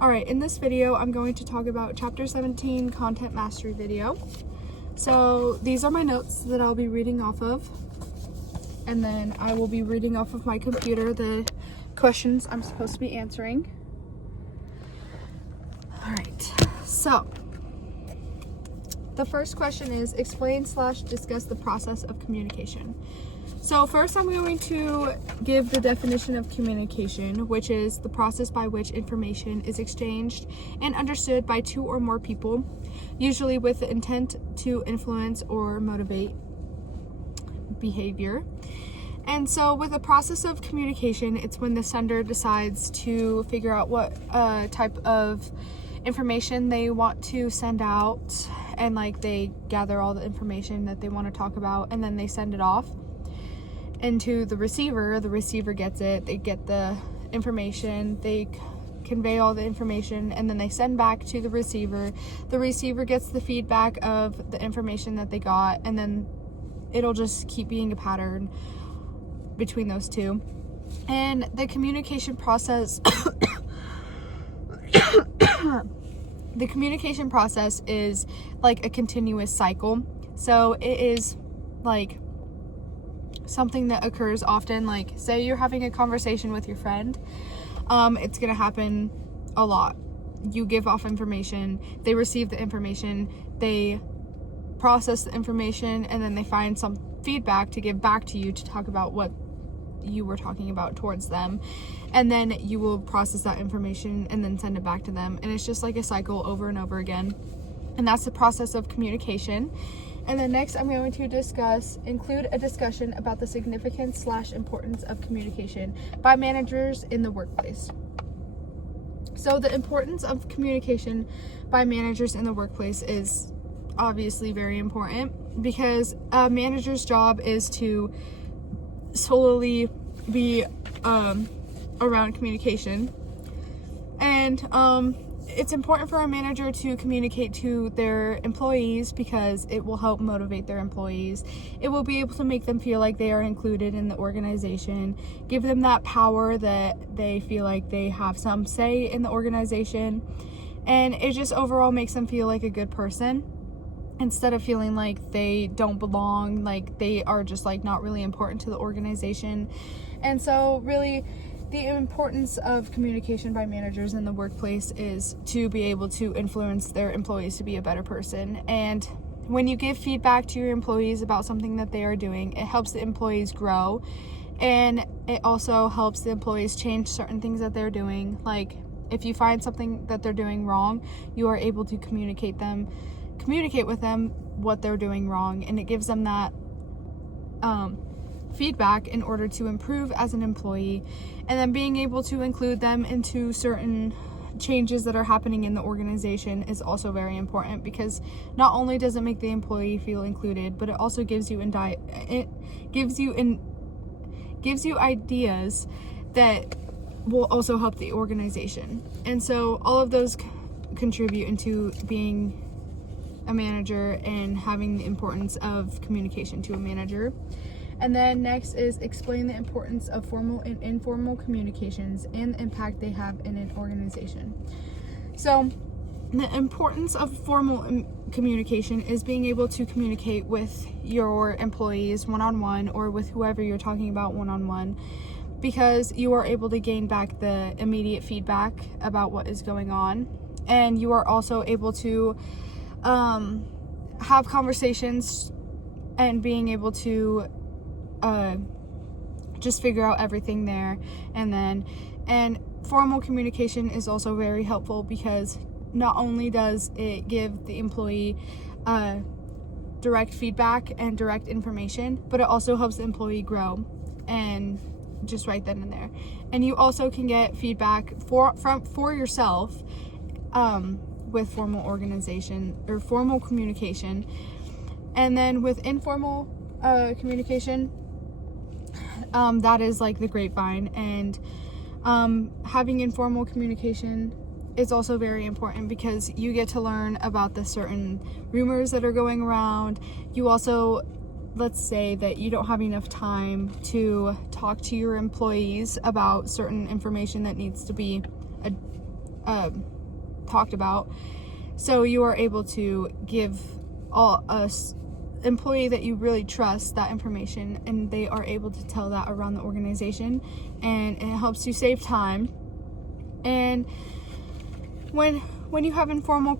Alright, in this video, I'm going to talk about Chapter 17 Content Mastery video. So these are my notes that I'll be reading off of. And then I will be reading off of my computer the questions I'm supposed to be answering. Alright, so the first question is explain/discuss the process of communication. So first I'm going to give the definition of communication, which is the process by which information is exchanged and understood by two or more people, usually with the intent to influence or motivate behavior. And so with the process of communication, it's when the sender decides to figure out what type of information they want to send out, and like they gather all the information that they want to talk about, and then they send it off into the receiver. The receiver gets it, they get the information, they convey all the information, and then they send back to the receiver. The receiver gets the feedback of the information that they got, and then it'll just keep being a pattern between those two. And the communication process the communication process is like a continuous cycle. So it is like something that occurs often. Like, say you're having a conversation with your friend, it's gonna happen a lot. You give off information, they receive the information, they process the information, and then they find some feedback to give back to you to talk about what you were talking about towards them, and then you will process that information and then send it back to them, and it's just like a cycle over and over again. And that's the process of communication. And then next I'm going to include a discussion about the significance/importance of communication by managers in the workplace. So the importance of communication by managers in the workplace is obviously very important, because a manager's job is to solely be around communication. And it's important for a manager to communicate to their employees, because it will help motivate their employees. It will be able to make them feel like they are included in the organization, give them that power that they feel like they have some say in the organization, and it just overall makes them feel like a good person, instead of feeling like they don't belong, like they are just like not really important to the organization. And so really the importance of communication by managers in the workplace is to be able to influence their employees to be a better person. And when you give feedback to your employees about something that they are doing, it helps the employees grow, and it also helps the employees change certain things that they're doing. Like if you find something that they're doing wrong, you are able to communicate with them what they're doing wrong, and it gives them that feedback in order to improve as an employee. And then being able to include them into certain changes that are happening in the organization is also very important, because not only does it make the employee feel included, but it also gives you ideas that will also help the organization. And so all of those contribute into being a manager and having the importance of communication to a manager. And then next is explain the importance of formal and informal communications and the impact they have in an organization. So the importance of formal communication is being able to communicate with your employees one-on-one, or with whoever you're talking about one-on-one, because you are able to gain back the immediate feedback about what is going on, and you are also able to have conversations and being able to just figure out everything there. And formal communication is also very helpful, because not only does it give the employee direct feedback and direct information, but it also helps the employee grow, and just right then and there. And you also can get feedback for yourself with formal organization or formal communication. And then with informal communication, that is like the grapevine. And having informal communication is also very important, because you get to learn about the certain rumors that are going around. You also, let's say that you don't have enough time to talk to your employees about certain information that needs to be talked about. So you are able to give employee that you really trust that information, and they are able to tell that around the organization, and it helps you save time. And when you have informal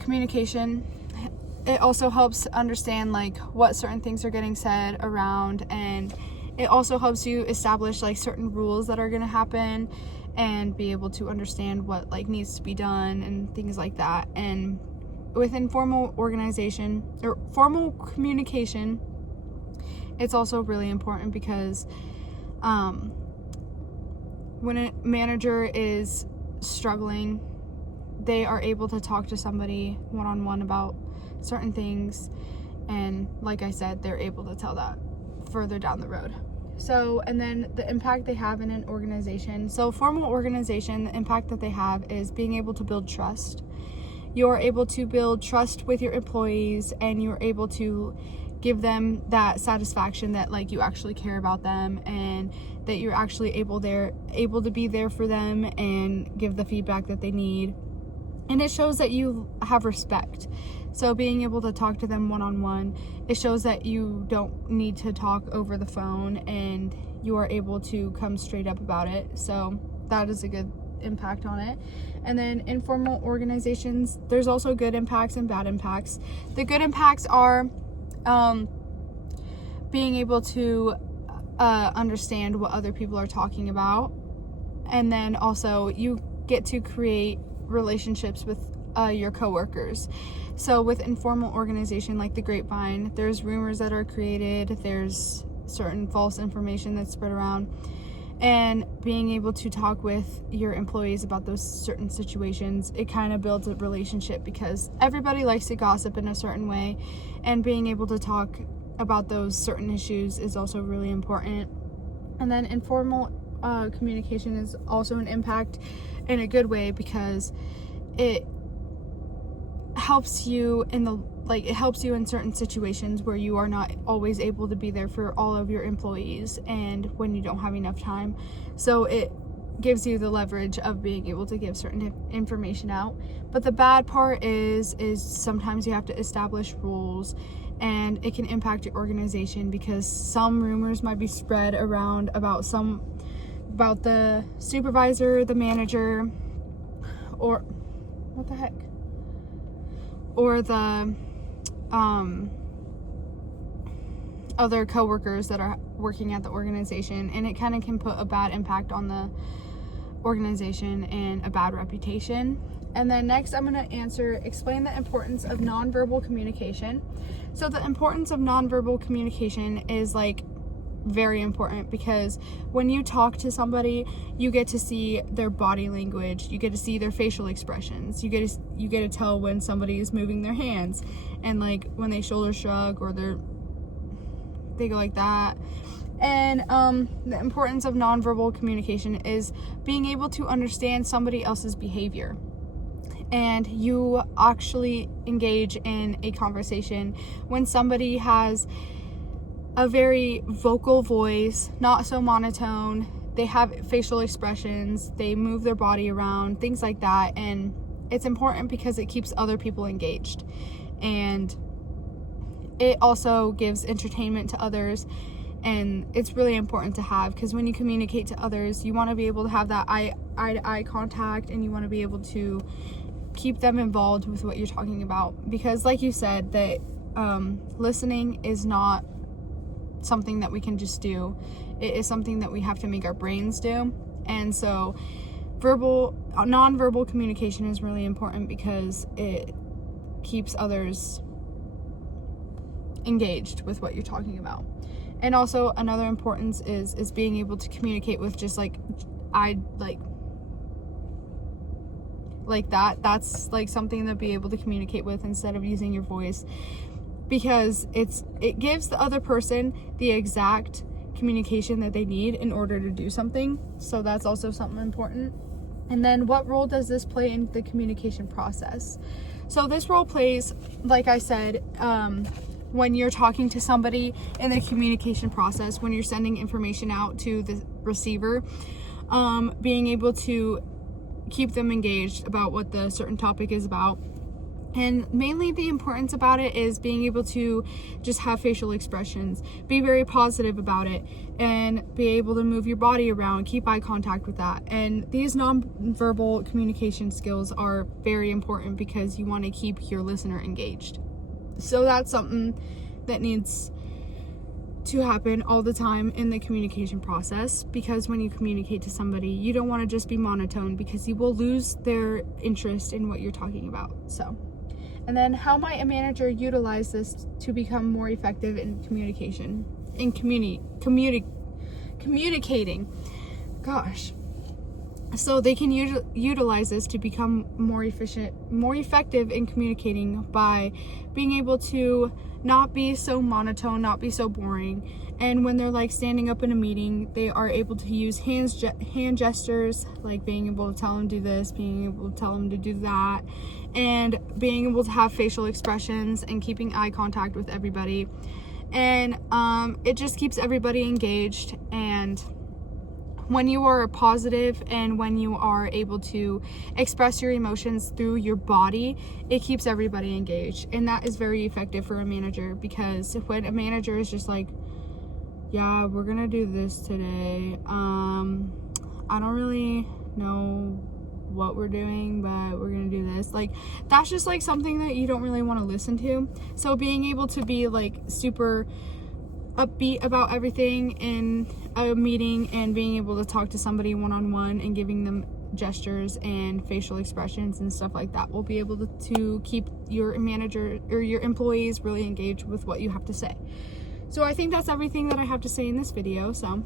communication, it also helps understand like what certain things are getting said around, and it also helps you establish like certain rules that are going to happen and be able to understand what like needs to be done and things like that. And with informal organization or formal communication, it's also really important because when a manager is struggling, they are able to talk to somebody one-on-one about certain things, and like I said, they're able to tell that further down the road. So, and then the impact they have in an organization. So formal organization, the impact that they have is being able to build trust. You're able to build trust with your employees, and you're able to give them that satisfaction that like you actually care about them, and that you're actually able to be there for them and give the feedback that they need. And it shows that you have respect. So being able to talk to them one-on-one, it shows that you don't need to talk over the phone, and you are able to come straight up about it. So that is a good impact on it. And then informal organizations, there's also good impacts and bad impacts. The good impacts are being able to understand what other people are talking about, and then also you get to create relationships with your coworkers. So with informal organization like the Grapevine, there's rumors that are created, there's certain false information that's spread around, and being able to talk with your employees about those certain situations, it kind of builds a relationship because everybody likes to gossip in a certain way, and being able to talk about those certain issues is also really important. And then informal communication is also an impact in a good way because it helps you in certain situations where you are not always able to be there for all of your employees, and when you don't have enough time. So it gives you the leverage of being able to give certain information out. But the bad part is sometimes you have to establish rules, and it can impact your organization because some rumors might be spread around about the supervisor, the manager, or what the heck? Or the other coworkers that are working at the organization, and it kind of can put a bad impact on the organization and a bad reputation. And then next I'm going to explain the importance of nonverbal communication. So the importance of nonverbal communication is like very important because when you talk to somebody, you get to see their body language, you get to see their facial expressions, you get to tell when somebody is moving their hands, and like when they shoulder shrug or they go like that. And the importance of nonverbal communication is being able to understand somebody else's behavior, and you actually engage in a conversation when somebody has a very vocal voice, not so monotone, they have facial expressions, they move their body around, things like that. And it's important because it keeps other people engaged, and it also gives entertainment to others, and it's really important to have because when you communicate to others, you want to be able to have that eye-to-eye contact, and you want to be able to keep them involved with what you're talking about, because like you said, that listening is not something that we can just do. It is something that we have to make our brains do. And so nonverbal communication is really important because it keeps others engaged with what you're talking about. And also another importance is being able to communicate with just like that. That's like something to be able to communicate with instead of using your voice, because it gives the other person the exact communication that they need in order to do something. So that's also something important. And then what role does this play in the communication process? So this role plays, like I said, when you're talking to somebody in the communication process, when you're sending information out to the receiver, being able to keep them engaged about what the certain topic is about. And mainly the importance about it is being able to just have facial expressions, be very positive about it, and be able to move your body around, keep eye contact with that. And these nonverbal communication skills are very important because you want to keep your listener engaged. So that's something that needs to happen all the time in the communication process, because when you communicate to somebody, you don't want to just be monotone, because you will lose their interest in what you're talking about. So, and then how might a manager utilize this to become more effective in communication, in communicating? Gosh. So they can utilize this to become more effective in communicating by being able to not be so monotone, not be so boring. And when they're like standing up in a meeting, they are able to use hand gestures, like being able to tell them to do this, being able to tell them to do that, and being able to have facial expressions and keeping eye contact with everybody. And it just keeps everybody engaged. And when you are positive and when you are able to express your emotions through your body, it keeps everybody engaged. And that is very effective for a manager, because when a manager is just like, yeah, we're gonna do this today, I don't really know what we're doing, but we're gonna do this, like, that's just like something that you don't really want to listen to. So being able to be like super upbeat about everything in a meeting and being able to talk to somebody one-on-one and giving them gestures and facial expressions and stuff like that will be able to keep your manager or your employees really engaged with what you have to say. So I think that's everything that I have to say in this video. So